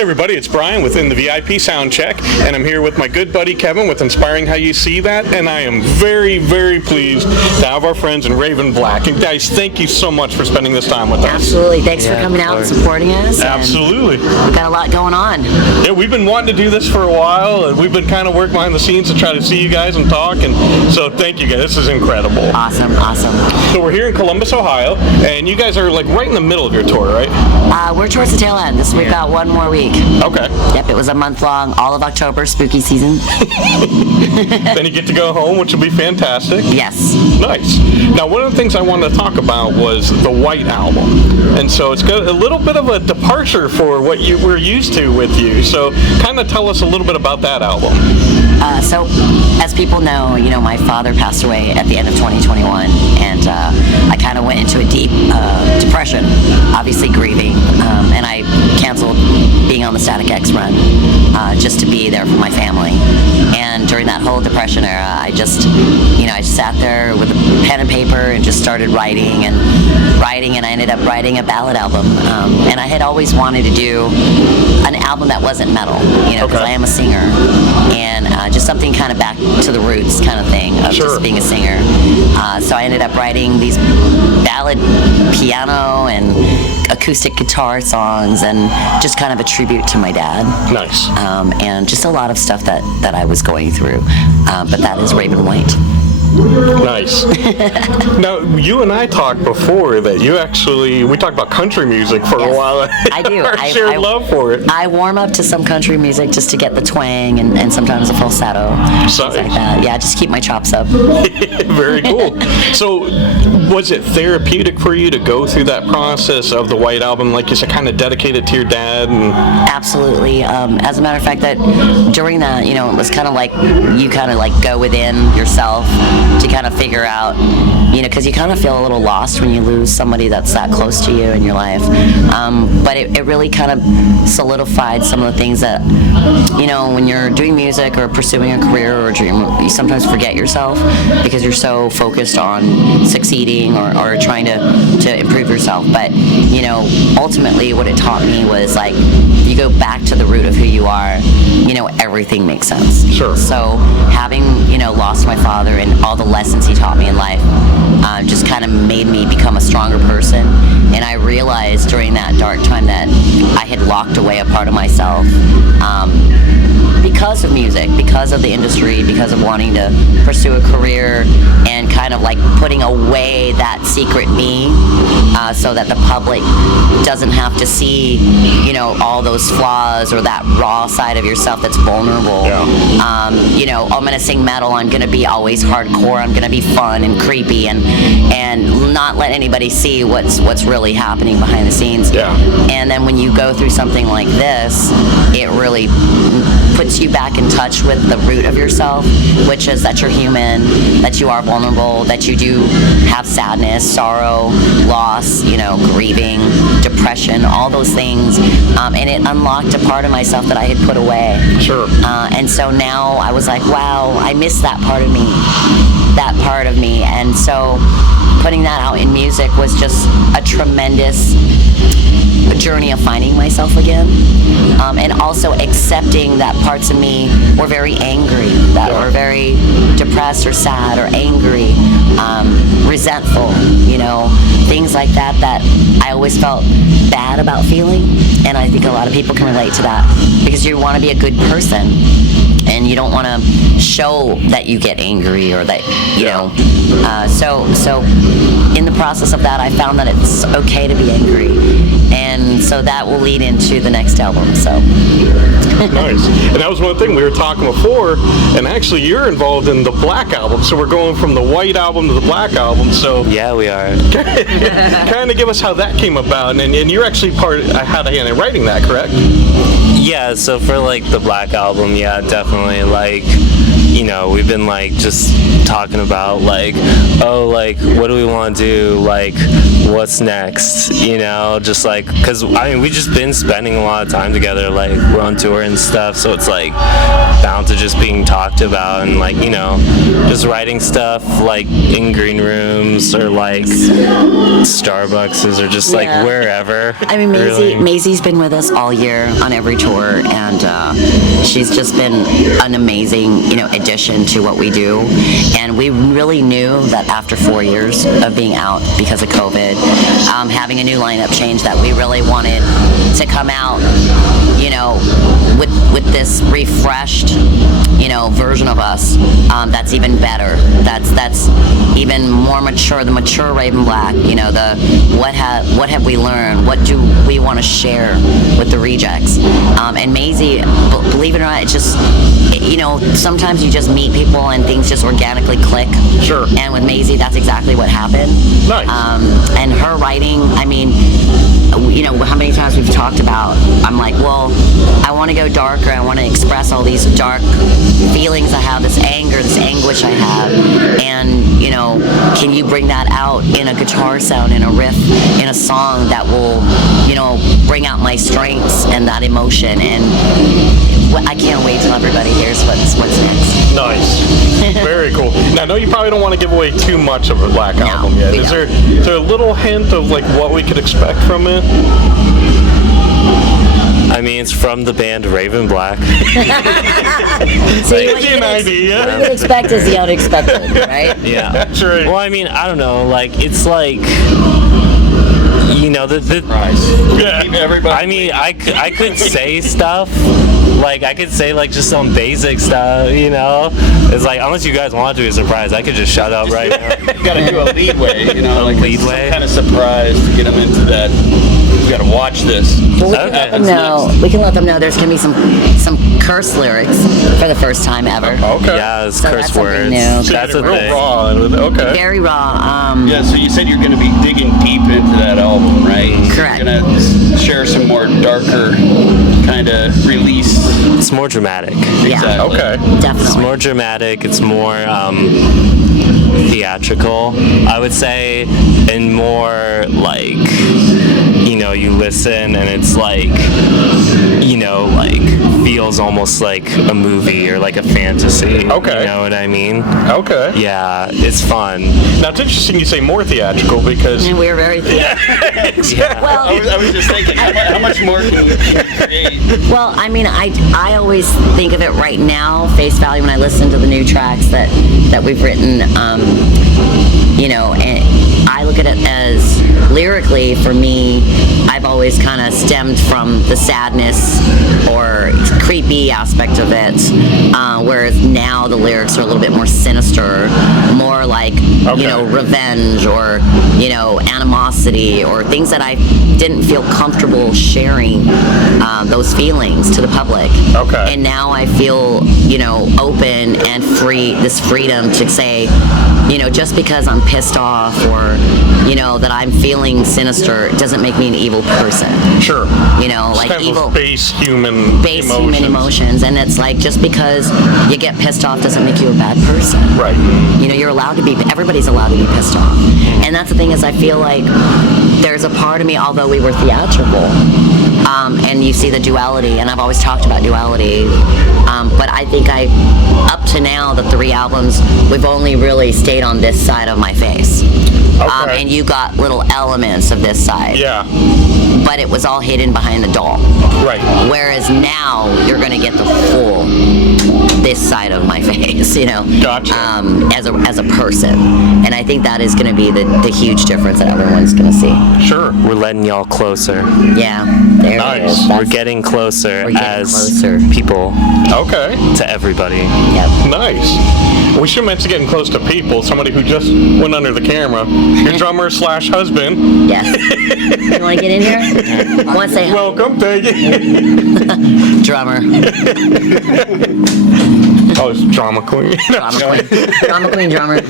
Hey everybody, it's Brian within the Vip Soundcheck, and I'm here with my good buddy Kevin with Inspiring How You See That, and I am very, very pleased to have our friends in Raven Black. And guys, thank you so much for spending this time with us. Absolutely. Thanks for coming out and supporting us. Absolutely. We've got a lot going on. Yeah, we've been wanting to do this for a while, and we've been kind of working behind the scenes to try to see you guys and talk, and so thank you guys. This is incredible. Awesome. So we're here in Columbus, Ohio, and you guys are like right in the middle of your tour, right? We're towards the tail end. We've got one more week. Okay. Yep, it was a month long, all of October, spooky season. Then you get to go home, which will be fantastic. Yes. Nice. Now, one of the things I wanted to talk about was the White Album. And so it's got a little bit of a departure for what you were used to with you. So kind of tell us a little bit about that album. So, as people know, my father passed away at the end of 2021, and I kind of went into a deep depression, obviously grieving, and I canceled being on the Static X run just to be there for my family. And during that whole depression era, I just sat there with a pen and paper and just started writing, and I ended up writing a ballad album. And I had always wanted to do an album that wasn't metal, because I am a singer, and just something kind of back to the roots kind of thing of just being a singer. So I ended up writing these ballad piano and acoustic guitar songs, and just kind of a tribute to my dad. Nice. And just a lot of stuff that I was going through. But that is Raven White. Nice. Now, you and I talked before that we talked about country music for a while. I do. Our shared love for it. I warm up to some country music just to get the twang and sometimes a falsetto. Things like that. Yeah, just keep my chops up. Very cool. So, was it therapeutic for you to go through that process of the White Album, like you said, kind of dedicated to your dad? Absolutely. As a matter of fact, that during that, it was kind of like you kind of like go within yourself to kind of figure out, because you kind of feel a little lost when you lose somebody that's that close to you in your life. But it really kind of solidified some of the things that, when you're doing music or pursuing a career or a dream, you sometimes forget yourself because you're so focused on succeeding or trying to improve yourself. But, ultimately what it taught me was like, you go back to the root of who you are, everything makes sense. Sure. So having, lost my father and all the lessons he taught me in life just kind of made me become a stronger person. And I realized during that dark time that I had locked away a part of myself because of music, because of the industry, because of wanting to pursue a career, and kind of like putting away that secret me so that the public doesn't have to see, all those flaws or that raw side of yourself that's vulnerable. Yeah. I'm going to sing metal, I'm going to be always hardcore, I'm going to be fun and creepy and not let anybody see what's really happening behind the scenes. Yeah. And then when you go through something like this, it really puts you back in touch with the root of yourself, which is that you're human, that you are vulnerable, that you do have sadness, sorrow, loss, grieving, depression, all those things. And it unlocked a part of myself that I had put away. Sure. And so now I was like, wow, I miss that part of me. And so putting that out in music was just a tremendous journey of finding myself again, and also accepting that parts of me were very angry, that were very depressed or sad or angry, resentful, things like that I always felt bad about feeling. And I think a lot of people can relate to that because you want to be a good person and you don't want to show that you get angry or that so in the process of that I found that it's okay to be angry, and so that will lead into the next album. So nice. And that was one thing we were talking before, and actually you're involved in the Black Album, so we're going from the White Album to the Black Album. So yeah, we are. Kind of give us how that came about, and you're actually had a hand in writing that, correct? Yeah, so for like the Black Album, yeah, definitely, like, we've been like just talking about like, oh, like what do we want to do, like what's next, you know, just like, because I mean we just been spending a lot of time together, like we're on tour and stuff, so it's like bound to just being talked about, and like, you know, just writing stuff like in green rooms or like Starbucks or just like wherever. I mean, Maisie's been with us all year on every tour, and she's just been an amazing, you know, addition to what we do. And we really knew that after 4 years of being out because of COVID, having a new lineup change, that we really wanted to come out, you know, with this refreshed, you know, version of us that's even better. That's even more mature, the mature Raven Black. You know, the what have we learned? What do we want to share with the rejects? And Maisie, believe it or not, it's just, you know, sometimes you just meet people and things just organically click. Sure. And with Maisie, that's exactly what happened. Nice. And her writing, I mean, you know, how many times we've talked about, I'm like, well, I want to go darker. I want to express all these dark feelings I have, this anger, this anguish I have. And, you know, can you bring that out in a guitar sound, in a riff, in a song that will, you know, bring out my strengths and that emotion? And I can't wait till everybody hears what's next. Nice. Very cool. Now, I know you probably don't want to give away too much of the Black album yet. Is there a little hint of like what we could expect from it? I mean, it's from the band Raven Black. So what you would expect is the unexpected, right? Yeah. That's right. Well, I mean, I don't know. Like, it's like, you know, the Yeah. Everybody. I mean, I could say stuff. Like, I could say, like, just some basic stuff, you know? It's like, unless you guys want to be a surprise, I could just shut up right now. You gotta do a leadway, you know, like leadway? some kind of surprise to get them into that. You gotta watch this. Well, we can let them know. We can let them know there's gonna be some curse lyrics for the first time ever. Okay. Yeah, it's So curse that's something words. new. So That's a real thing. raw. Okay. Very raw. Yeah, so you said you're gonna be digging deep into that album, right? Correct. You're gonna share some more darker kind of release. It's more dramatic. Yeah. Exactly. Okay. It's Definitely. more dramatic. It's more theatrical, I would say, and more like, you know, you listen and it's like, you know, like feels almost like a movie or like a fantasy. Okay. You know what I mean? Okay. Yeah, it's fun. Now, it's interesting you say more theatrical because And we're very well. I was just thinking, how much more can you create? Well, I mean, I always think of it right now, face value, when I listen to the new tracks that we've written, you know, and I look at it as lyrically, for me, I've always kind of stemmed from the sadness or creepy aspect of it, whereas now the lyrics are a little bit more sinister, more like, you know, revenge or, you know, animosity or things that I didn't feel comfortable sharing those feelings to the public. Okay. And now I feel, you know, open and free, this freedom to say, you know, just because I'm pissed off or, you know, that I'm feeling sinister doesn't make me an evil person. Sure. You know, like kind evil of base human human emotions. And it's like, just because you get pissed off doesn't make you a bad person. Right. You know, you're allowed to be, everybody's allowed to be pissed off. And that's the thing, is I feel like there's a part of me, although we were theatrical, and you see the duality, and I've always talked about duality, but I think up to now, the 3 albums, we've only really stayed on this side of my face. Okay. And you got little elements of this side. Yeah. But it was all hidden behind the doll. Right. Whereas now, you're going to get the full, this side of my face, you know, Gotcha. as a person. And I think that is going to be the huge difference that everyone's going to see. Sure. We're letting y'all closer. Yeah, there Nice. it is. We're getting closer We're getting as closer. people Okay. to everybody. Yep. Nice. We should mention getting close to people. Somebody who just went under the camera. Your drummer / husband. Yes. You want to get in here? Want to say hi? Welcome. Thank you. Drummer. Oh, it's drama queen. Drama queen. Drama queen, drummer.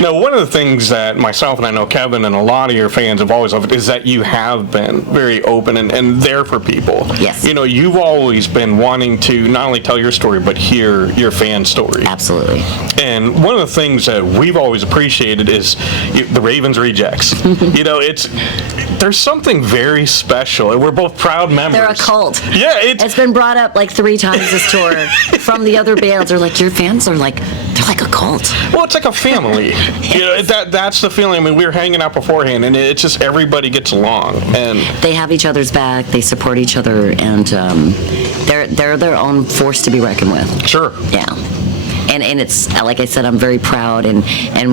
Now, one of the things that myself and I know Kevin and a lot of your fans have always loved is that you have been very open and there for people. Yes. You know, you've always been wanting to not only tell your story, but hear your fan story. Absolutely. And one of the things that we've always appreciated is the Ravens Rejects. There's something very special, and we're both proud members. They're a cult. Yeah, it's been brought up like 3 times this tour from the other bands. They're like, your fans are like, they're like a cult. Well, it's like a family. That's the feeling. I mean, we were hanging out beforehand, and it's just everybody gets along, and they have each other's back. They support each other, and they're their own force to be reckoned with. Sure. Yeah. And it's, like I said, I'm very proud, and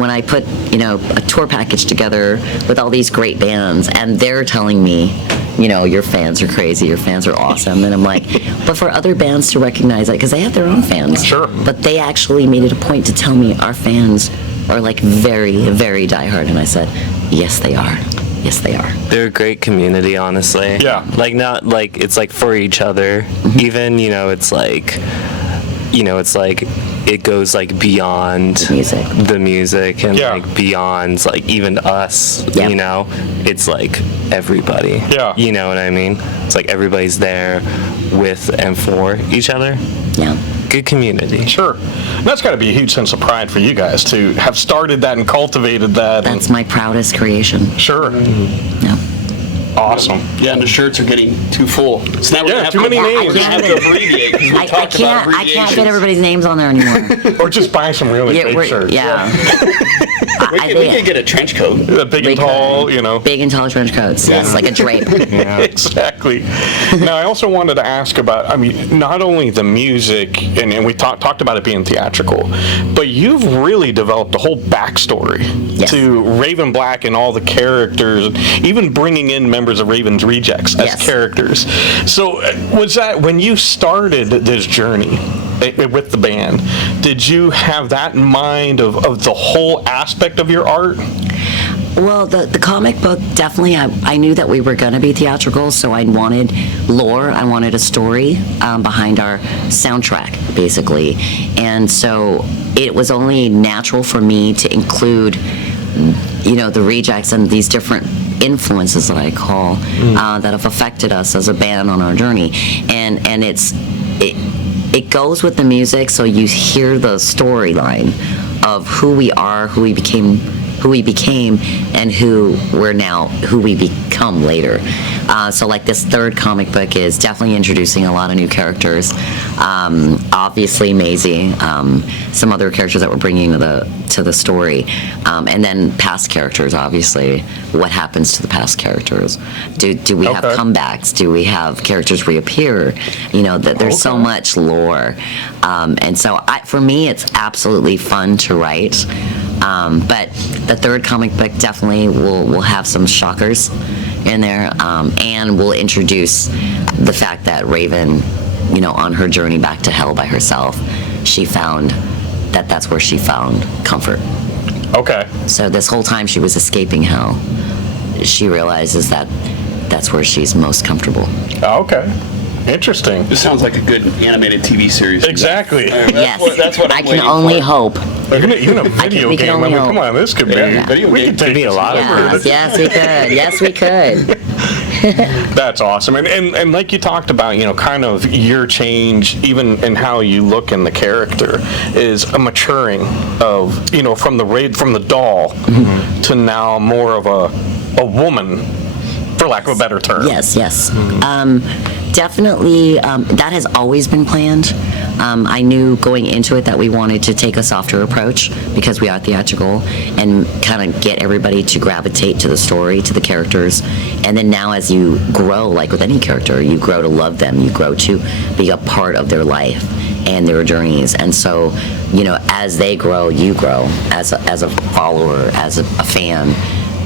when I put, a tour package together with all these great bands, and they're telling me, your fans are crazy, your fans are awesome, and I'm like, but for other bands to recognize it, because they have their own fans. Sure. But they actually made it a point to tell me our fans are like very, very diehard, and I said, yes, they are. Yes, they are. They're a great community, honestly. Yeah. Like, not like, it's like for each other. Mm-hmm. Even, it's like, it's like, it goes like beyond the music and like beyond like even us, it's like everybody. Yeah. You know what I mean? It's like everybody's there with and for each other. Yeah. Good community. Sure. And that's got to be a huge sense of pride for you guys to have started that and cultivated that. That's my proudest creation. Sure. Mm-hmm. Yeah. Awesome. Yeah, and the shirts are getting too full. So now we're gonna have too many names. We're gonna have to abbreviate. 'Cause we I talked about can't get everybody's names on there anymore. Or just buy some really big shirts. Yeah. We could get a trench coat. Big and tall, Big and tall trench coats. Yes, like a drape. Exactly. Now, I also wanted to ask about, not only the music, and we talked about it being theatrical, but you've really developed a whole backstory to Raven Black and all the characters, even bringing in members of Raven's Rejects as characters. So, was that, when you started this journey with the band, did you have that in mind of the whole aspect of your art? Well, the comic book, definitely, I knew that we were going to be theatrical, so I wanted lore, I wanted a story behind our soundtrack, basically. And so it was only natural for me to include, the Rejects and these different influences that I call, that have affected us as a band on our journey. And it goes with the music, so you hear the storyline of who we are, who we became, and who we become later. So like this third comic book is definitely introducing a lot of new characters. Obviously Maisie, some other characters that we're bringing to the story, and then past characters. Obviously, what happens to the past characters? Do we have comebacks? Do we have characters reappear? There's so much lore, and so for me, it's absolutely fun to write. But the third comic book definitely will have some shockers in there, and will introduce the fact that Raven, on her journey back to hell by herself, she found that's where she found comfort. Okay. So this whole time she was escaping hell, she realizes that that's where she's most comfortable. Okay. Interesting. This sounds like a good animated TV series. Exactly. Yes. That's what I can only hope. Even a video game. Come on, this could be. We could take a lot of words. Yes, we could. Yes, we could. That's awesome. And like you talked about, kind of your change, even in how you look in the character, is a maturing of, from the doll to now more of a woman, for lack of a better term. Yes. Definitely, that has always been planned. I knew going into it that we wanted to take a softer approach because we are theatrical and kind of get everybody to gravitate to the story, to the characters. And then now as you grow, like with any character, you grow to love them, you grow to be a part of their life and their journeys. And so, as they grow, you grow as a follower, as a fan,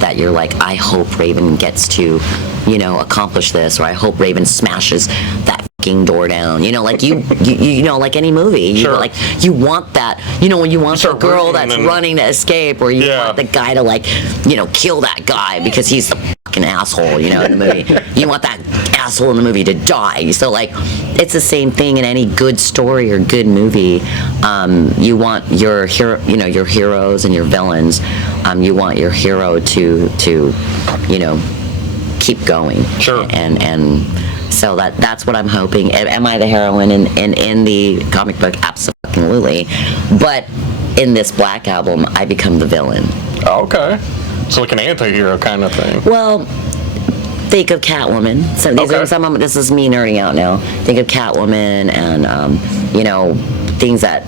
that you're like, I hope Raven gets to, accomplish this, or I hope Raven smashes that fucking door down. Like you like any movie, you want that, when you want the girl that's running to escape, or you want the guy to kill that guy because he's the fucking asshole, in the movie. You want that asshole in the movie to die. So it's the same thing in any good story or good movie. You want your hero, your heroes and your villains. You want your hero to keep going. Sure. And so that's what I'm hoping. Am I the heroine in the comic book? Absolutely. But in this Black album, I become the villain. Okay. So like an anti-hero kind of thing. Well, think of Catwoman. So these Okay. are some of this is me nerding out now. Think of Catwoman and things that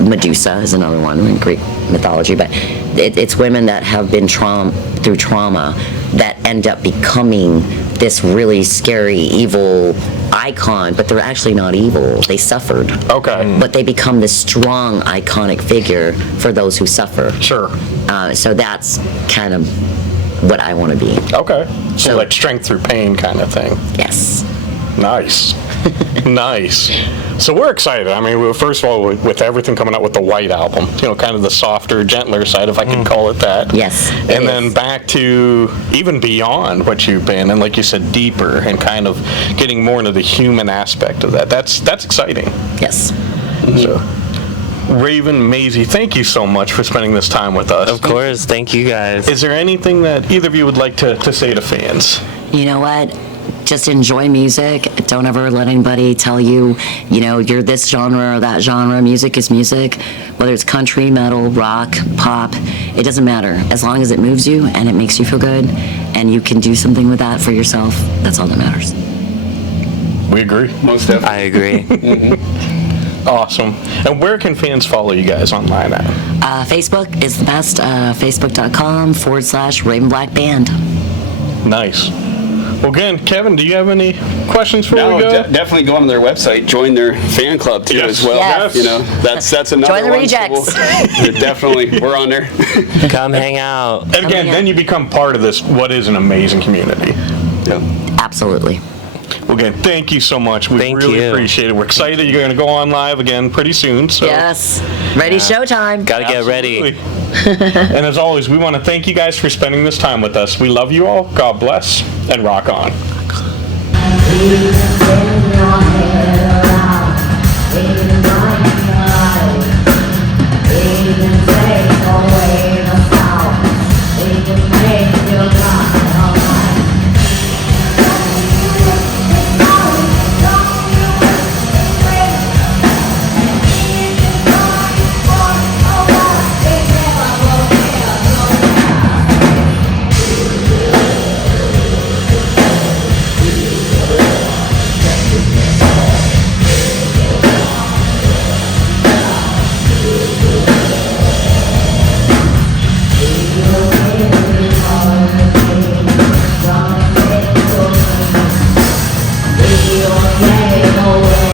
Medusa is another one in Greek mythology, but it's women that have been through trauma that end up becoming this really scary, evil icon, but they're actually not evil. They suffered. Okay. But they become this strong, iconic figure for those who suffer. Sure. So that's kind of what I want to be. Okay. So So- like strength through pain kind of thing. Yes. Nice. Nice. So we're excited. I mean, first of all, with everything coming out with the White Album, kind of the softer, gentler side, if I could call it that. Yes, it And then is. back to even beyond what you've been, and like you said, deeper, and kind of getting more into the human aspect of that. That's exciting. Yes. So, Raven, Maisie, thank you so much for spending this time with us. Of course, thank you guys. Is there anything that either of you would like to say to fans? You know what? Just enjoy music. Don't ever let anybody tell you, you're this genre or that genre. Music is music. Whether it's country, metal, rock, pop, it doesn't matter. As long as it moves you and it makes you feel good and you can do something with that for yourself, that's all that matters. We agree. Most definitely. I agree. Awesome. And where can fans follow you guys online at? Facebook is the best. Facebook.com/Raven Black Band. Nice. Well, again, Kevin, do you have any questions before No, we go? definitely go on their website, join their fan club too Yes. as well. Yes. That's another Join the one. rejects. Definitely, we're on there. Come hang out. And again, yeah. then you become part of this, what is an amazing community. Yeah. Absolutely. Well, again, thank you so much. We Thank really you. appreciate it. We're excited you're going to go on live again pretty soon. So. Yes. Ready showtime. Gotta get ready. Absolutely. And as always, we want to thank you guys for spending this time with us. We love you all. God bless, and rock on. Even take away